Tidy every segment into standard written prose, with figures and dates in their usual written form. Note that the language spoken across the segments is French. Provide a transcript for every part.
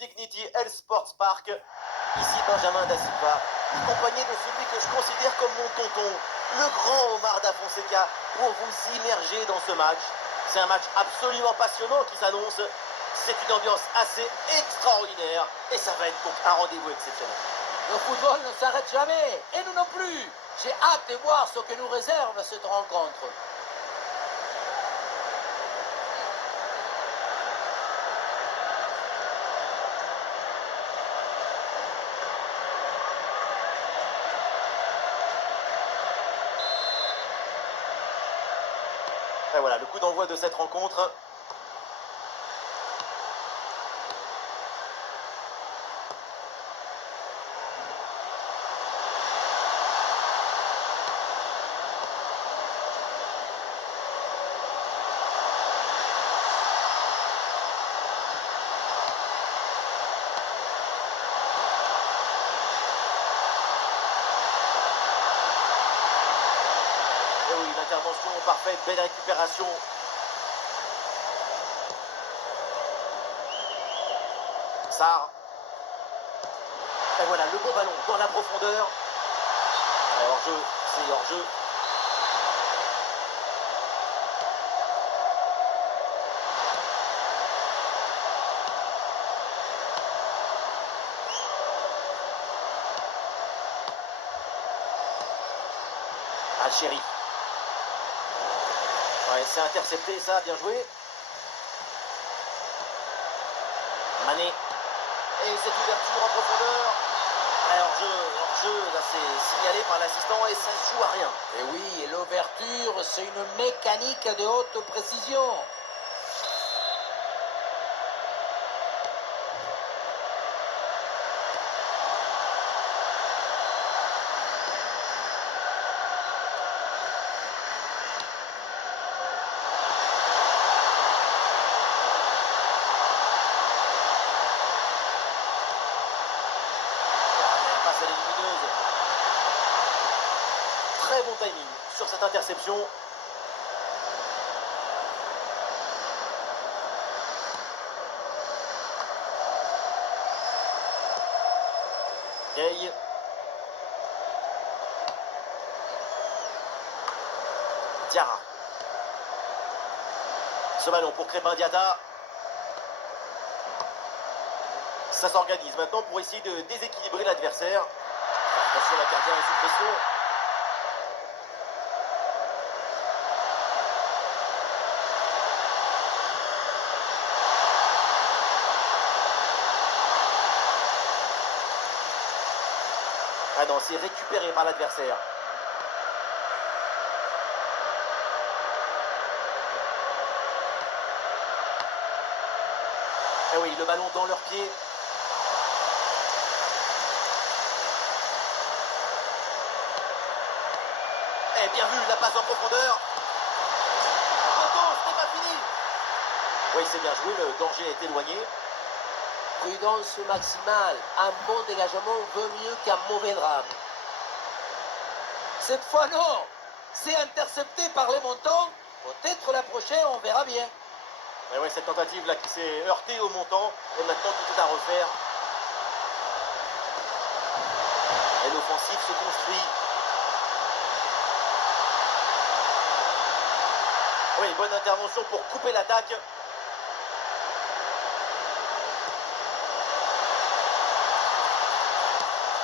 Dignity Health Sports Park. Ici Benjamin Da Silva, accompagné de celui que je considère comme mon tonton, le grand Omar Da Fonseca, pour vous immerger dans ce match. C'est un match absolument passionnant qui s'annonce. C'est une ambiance assez extraordinaire et ça va être donc un rendez-vous exceptionnel. Le football ne s'arrête jamais, et nous non plus. J'ai hâte de voir ce que nous réserve cette rencontre. Et voilà, le coup d'envoi de cette rencontre. Et oui, une intervention parfaite, belle récupération. Sarr. Et voilà, le beau ballon dans la profondeur. Hors-jeu, c'est hors-jeu. Al-Shérif. Ouais, c'est intercepté ça, bien joué. Mané. Et cette ouverture en profondeur. Hors-jeu, là c'est signalé par l'assistant et ça se joue à rien. Et oui, l'ouverture, c'est une mécanique de haute précision. Passe à l'élumineuse. Très bon timing sur cette interception. Gay. Diarra. Ce ballon pour Crépin Diatta. Ça s'organise maintenant pour essayer de déséquilibrer l'adversaire. Attention, la gardien est sous pression. Ah non, c'est récupéré par l'adversaire. Eh oui, le ballon dans leurs pieds. Eh bien vu, la passe en profondeur. Attention, ce n'est pas fini. Oui, c'est bien joué, le danger est éloigné. Prudence maximale. Un bon dégagement vaut mieux qu'un mauvais drame. Cette fois, non. C'est intercepté par les montants. Peut-être la prochaine, on verra bien. Et oui, cette tentative là qui s'est heurtée au montant. Et maintenant, tout est à refaire. Et l'offensive se construit. Oui, bonne intervention pour couper l'attaque.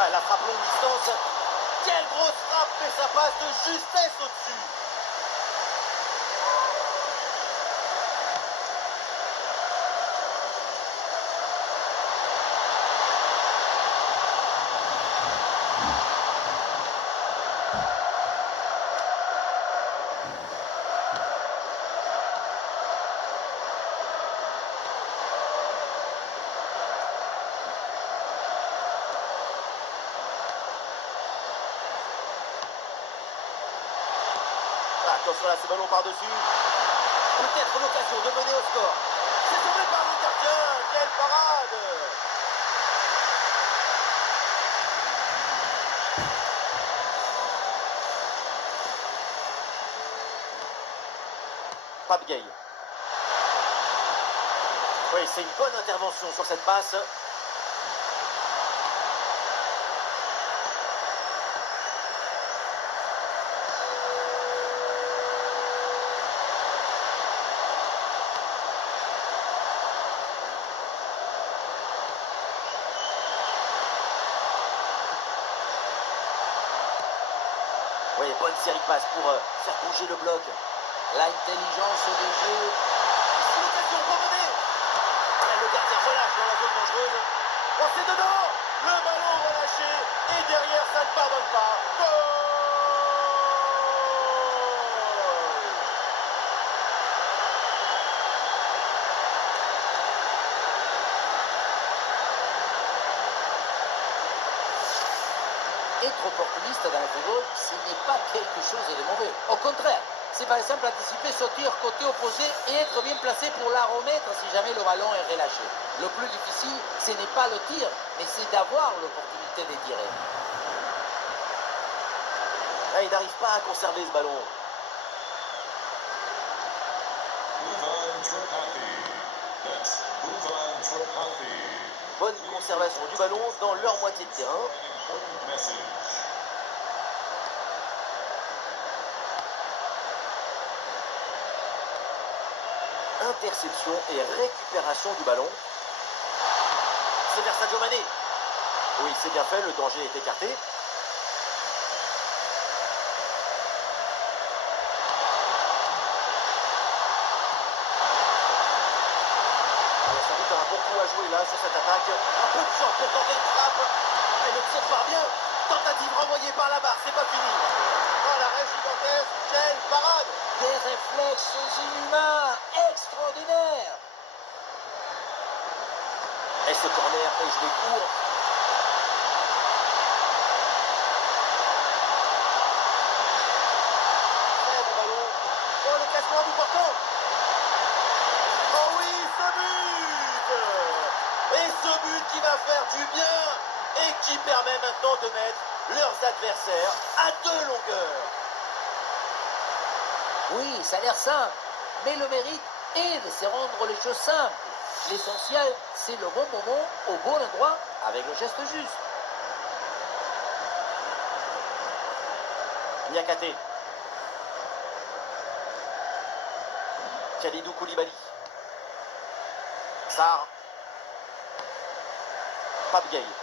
Ah, la frappe longue distance. Quelle grosse frappe, mais ça passe de justesse au-dessus. Attention là, ce ballon par-dessus. Peut-être l'occasion de mener au score. C'est sauvé par le gardien. Quelle parade! Pape Gay. Oui, Oui, c'est une bonne intervention sur cette passe. Oui, bonne série de passes pour faire bouger le bloc. L'intelligence de jeu. C'est l'occasion pour mener. Le gardien relâche dans la zone dangereuse. Oh, c'est dedans. Le ballon relâché. Et derrière, ça ne pardonne pas. Goal. Être opportuniste dans le football, ce n'est pas quelque chose de mauvais. Au contraire, c'est par exemple anticiper ce tir côté opposé et être bien placé pour la remettre si jamais le ballon est relâché. Le plus difficile, ce n'est pas le tir, mais c'est d'avoir l'opportunité de tirer. Ah, il n'arrive pas à conserver ce ballon. Bonne conservation du ballon dans leur moitié de terrain. Interception et récupération du ballon. C'est vers Sadio Mané. Oui, c'est bien fait, le danger est écarté. Sans doute un bon coup à jouer là sur cette attaque. Un peu de chance pour tenter une frappe. Et le tir part bien. Tentative renvoyée par la barre, c'est pas fini. Oh, l'arrêt gigantesque, quelle parade! Des réflexes inhumains, extraordinaires. Et ce corner est joué court. Très bon ballon. Oh, le casse-noix du portant. Oh oui, ce but! Et ce but qui va faire du bien et qui permet maintenant de mettre leurs adversaires à 2 longueurs. Oui, ça a l'air simple, mais le mérite est de se rendre les choses simples. L'essentiel, c'est le bon moment, au bon endroit, avec le geste juste. Niakate. Kalidou Koulibaly. Sarr. Pape Gueye.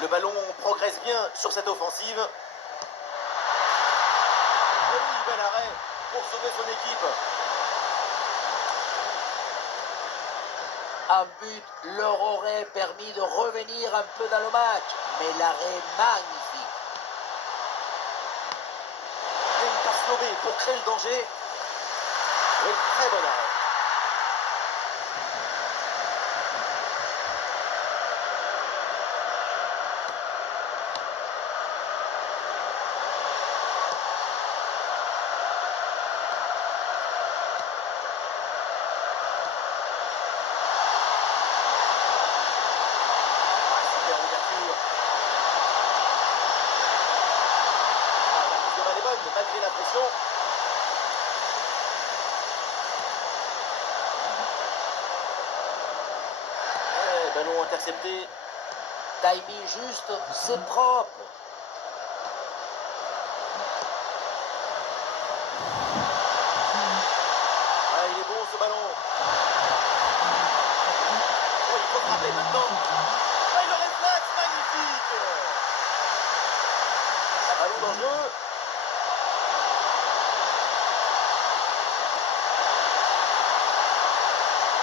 Le ballon progresse bien sur cette offensive. Et oui, bel arrêt pour sauver son équipe. Un but leur aurait permis de revenir un peu dans le match, mais l'arrêt magnifique. Et une passe lobée pour créer le danger. Oui, très bon arrêt. Super ouverture. La prise de balle est bonne, malgré la pression. Ballon intercepté. Timing juste, c'est propre. Ah, il est bon ce ballon. Oh, il faut frapper maintenant. Ah, le réflexe, magnifique. Ballon dans le jeu.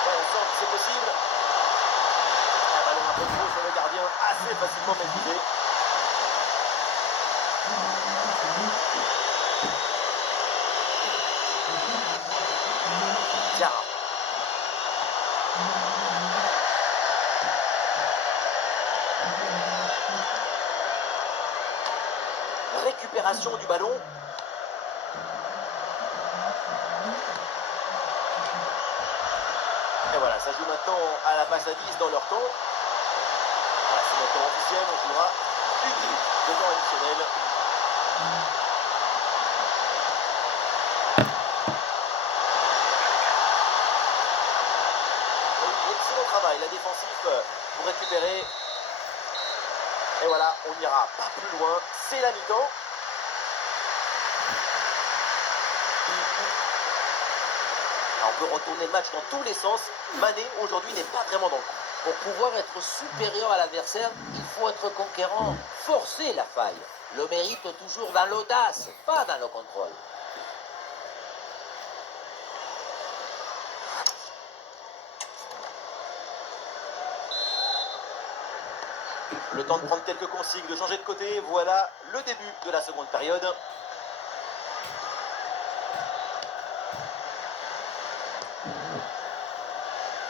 Ouais, on sent que c'est possible. Un ballon un peu trop sur le gardien, assez facilement maîtrisé. Diarra. Récupération du ballon. Et voilà, ça joue maintenant à la passe à 10 dans leur temps. Voilà, c'est maintenant officiel, on jouera une minute de temps additionnel. Oui, excellente serré. Et voilà, on n'ira pas plus loin. C'est la mi-temps. On peut retourner le match dans tous les sens. Mané, aujourd'hui, n'est pas vraiment dans le coup. Pour pouvoir être supérieur à l'adversaire, il faut être conquérant, forcer la faille. Le mérite toujours dans l'audace, pas dans le contrôle. Le temps de prendre quelques consignes, de changer de côté. Voilà le début de la seconde période.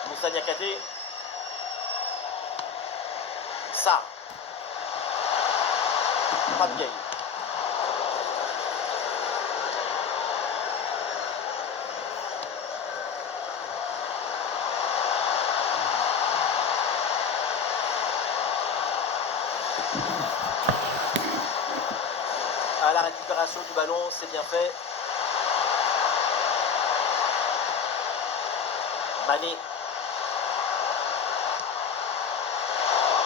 Moussa Niakhaté. Ça. Pape Gueye. À la récupération du ballon, c'est bien fait. Mané.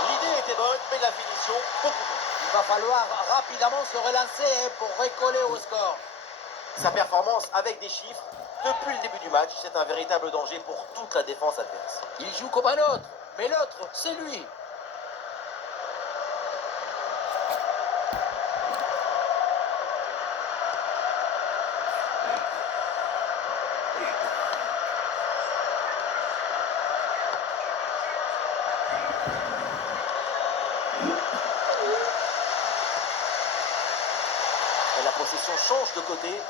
L'idée était bonne, mais la finition, beaucoup moins. Il va falloir rapidement se relancer pour recoller au score. Sa performance avec des chiffres, depuis le début du match, c'est un véritable danger pour toute la défense adverse. Il joue comme un autre, mais l'autre, c'est lui. Et la possession change de côté.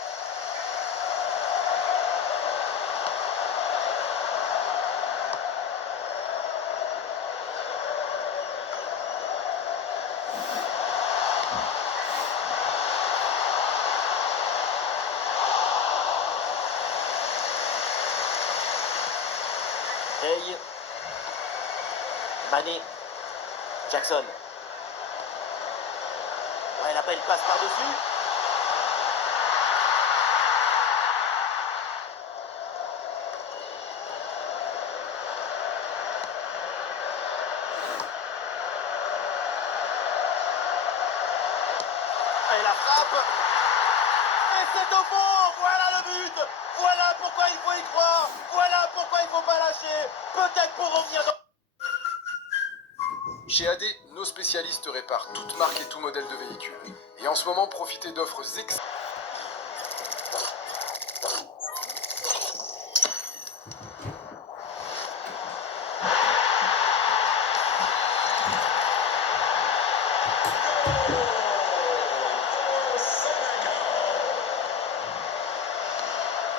Hey. Mané. Jackson. Ouais, la belle passe par-dessus. Et la frappe. Et c'est au fond. Voilà le but. Voilà pourquoi il faut y croire. Voilà pourquoi il ne faut pas lâcher. Peut-être pour revenir dans... Chez AD, nos spécialistes réparent toute marque et tout modèle de véhicule. Et en ce moment, profitez d'offres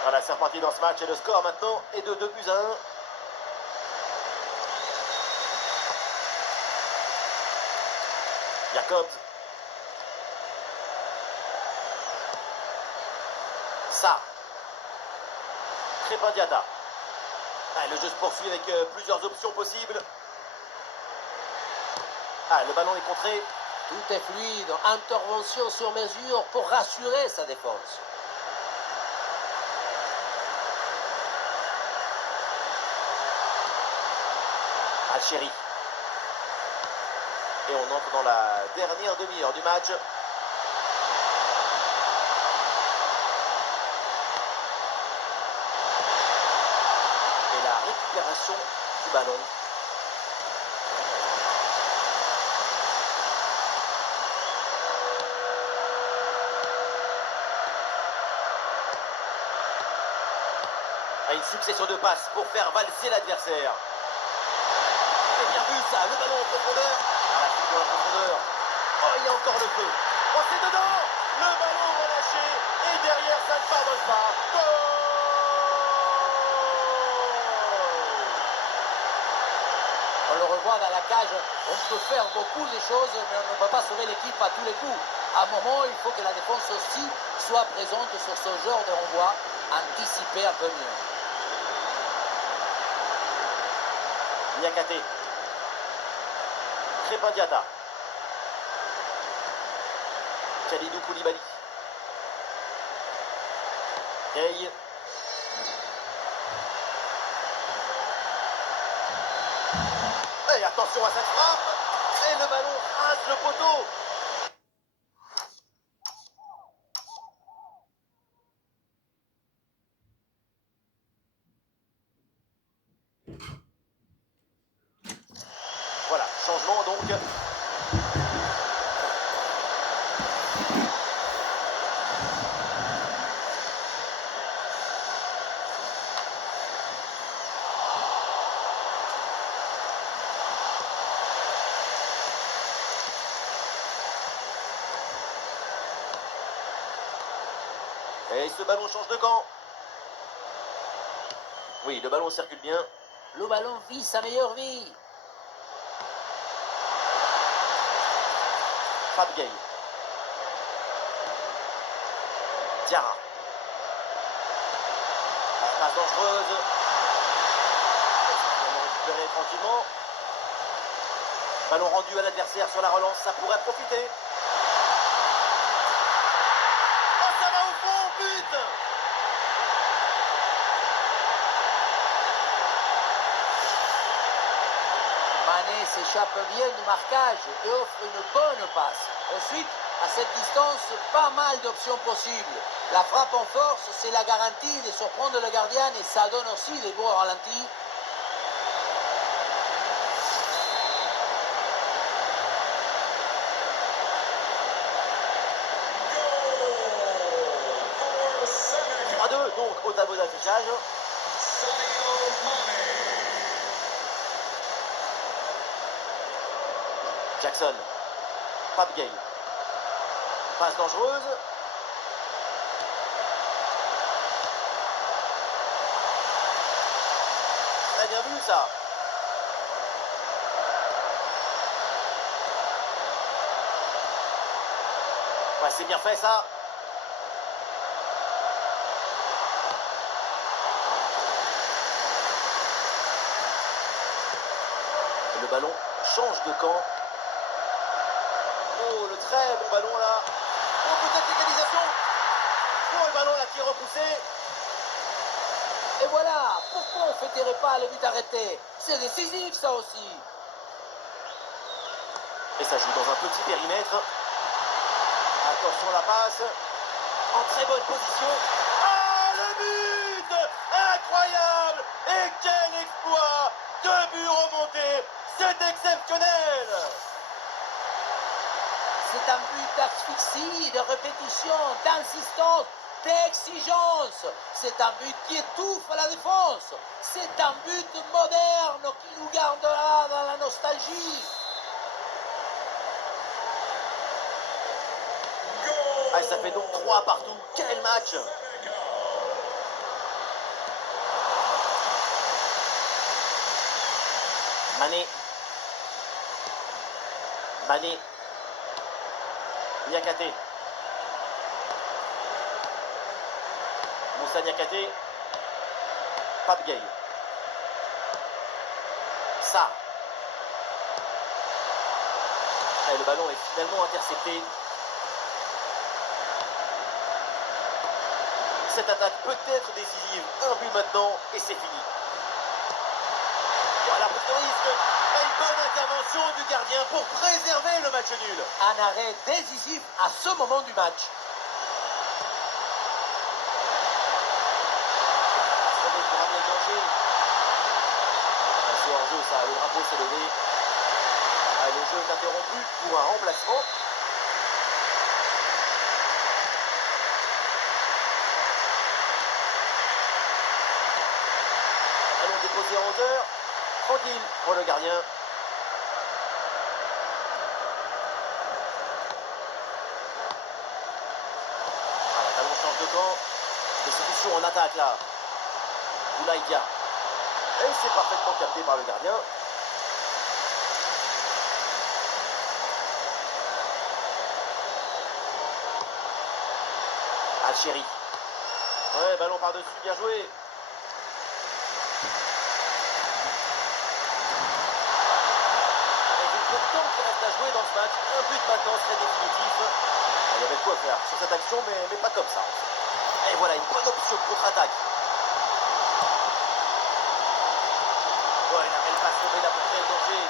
Voilà, c'est reparti dans ce match et le score maintenant est de 2-1. Jacobs. Ça. Crépin Diatta. Ah, le jeu se poursuit avec plusieurs options possibles. Ah, le ballon est contré. Tout est fluide, intervention sur mesure pour rassurer sa défense. Alchéry. Et on entre dans la dernière demi-heure du match. Et la récupération du ballon. À une succession de passes pour faire valser l'adversaire. C'est bien vu ça, le ballon en profondeur. À la fuite dans la profondeur. Oh, il y a encore le feu. Oh, c'est dedans. Le ballon relâché. Et derrière, ça ne pardonne pas. Goal. On le revoit dans la cage, on peut faire beaucoup de choses, mais on ne peut pas sauver l'équipe à tous les coups. À un moment, il faut que la défense aussi soit présente sur ce genre de renvoi, anticiper un peu mieux. Niakhaté. Crépin Diatta. Kalidou Koulibaly. Gay. Et Attention à cette frappe. Et le ballon rase le poteau. Voilà, changement donc. Et ce ballon change de camp. Oui, le ballon circule bien. Le ballon vit sa meilleure vie. Fab Gay. Diarra. La passe dangereuse. On va récupérer tranquillement. Ballon rendu à l'adversaire sur la relance, ça pourrait profiter. Oh, ça va au fond, but! Mané s'échappe bien du marquage et offre une bonne passe. Ensuite, à cette distance, pas mal d'options possibles. La frappe en force, c'est la garantie de surprendre le gardien et ça donne aussi des beaux ralentis. À 2, donc au tableau d'affichage. Jackson. Fab Gay. Passe dangereuse. Très bien vu ça. Ouais, c'est bien fait ça. Et le ballon change de camp. Oh, le très bon ballon là. Oh, peut-être l'égalisation. Oh, le ballon là qui est repoussé. Et voilà, pourquoi on ne fêterait pas le but arrêté? C'est décisif ça aussi. Et ça joue dans un petit périmètre. Attention la passe. En très bonne position. Ah, le but! Incroyable! Et quel exploit! 2 buts remontés. C'est exceptionnel! C'est un but d'asphyxie, de répétition, d'insistance, d'exigence. C'est un but qui étouffe la défense. C'est un but moderne qui nous gardera dans la nostalgie. Ah, ça fait donc 3 partout. Quel match! Mané. Mané. Niakate. Moussa Niakate. Fab Gay. Ça. Et le ballon est finalement intercepté. Cette attaque peut être décisive. Un but maintenant et c'est fini. Voilà, prise de risque. Et une bonne intervention du gardien pour préserver le match nul. Un arrêt décisif à ce moment du match. Pour Abdel Danger. C'est hors jeu ça, le drapeau s'est levé. Ah, le jeu est interrompu pour un remplacement. Allons déposer en hauteur. Tranquille pour le gardien. Voilà, ballon change de camp. Des solutions en attaque là. Boulaïdia. Et c'est parfaitement capté par le gardien. Alchéri. Ouais, ballon par-dessus, bien joué. Avec le peu de temps qui reste à jouer dans ce match, un but maintenant serait définitif. Il y avait de quoi faire sur cette action, mais pas comme ça. Et voilà, une bonne option de contre-attaque. Ouais, la belle passe tombée là pour Abdel Danger.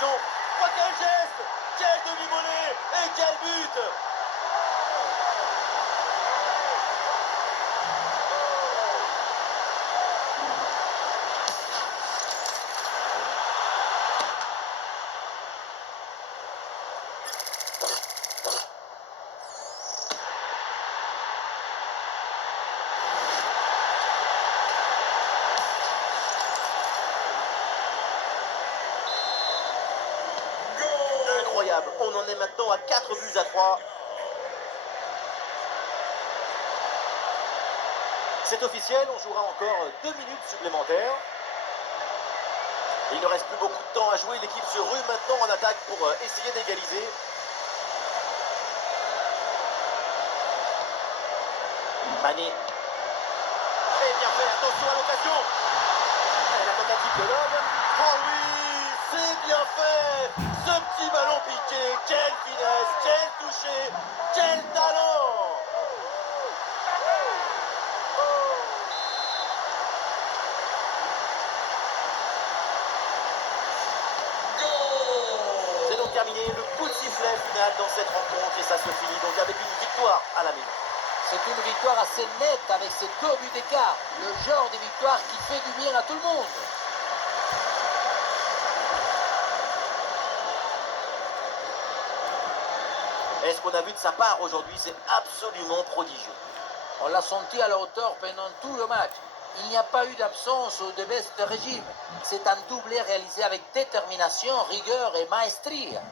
attention. Oh, quel geste! Quel demi-volée! Et quel but! Incroyable, on en est maintenant à 4 buts à 3. C'est officiel, on jouera encore 2 minutes supplémentaires. Et il ne reste plus beaucoup de temps à jouer, l'équipe se rue maintenant en attaque pour essayer d'égaliser. Mané. Et bien fait, attention à l'occasion. Et la tentative de l'homme. Oh oui, c'est bien fait. Ce petit ballon piqué, quelle finesse, quel toucher, quel talent. C'est donc terminé, le coup de sifflet final dans cette rencontre et ça se finit donc avec une victoire à la maison. C'est une victoire assez nette avec ces 2 buts d'écart. Le genre de victoire qui fait du bien à tout le monde. Et ce qu'on a vu de sa part aujourd'hui, c'est absolument prodigieux. On l'a senti à la hauteur pendant tout le match. Il n'y a pas eu d'absence ou de baisse de régime. C'est un doublé réalisé avec détermination, rigueur et maestria.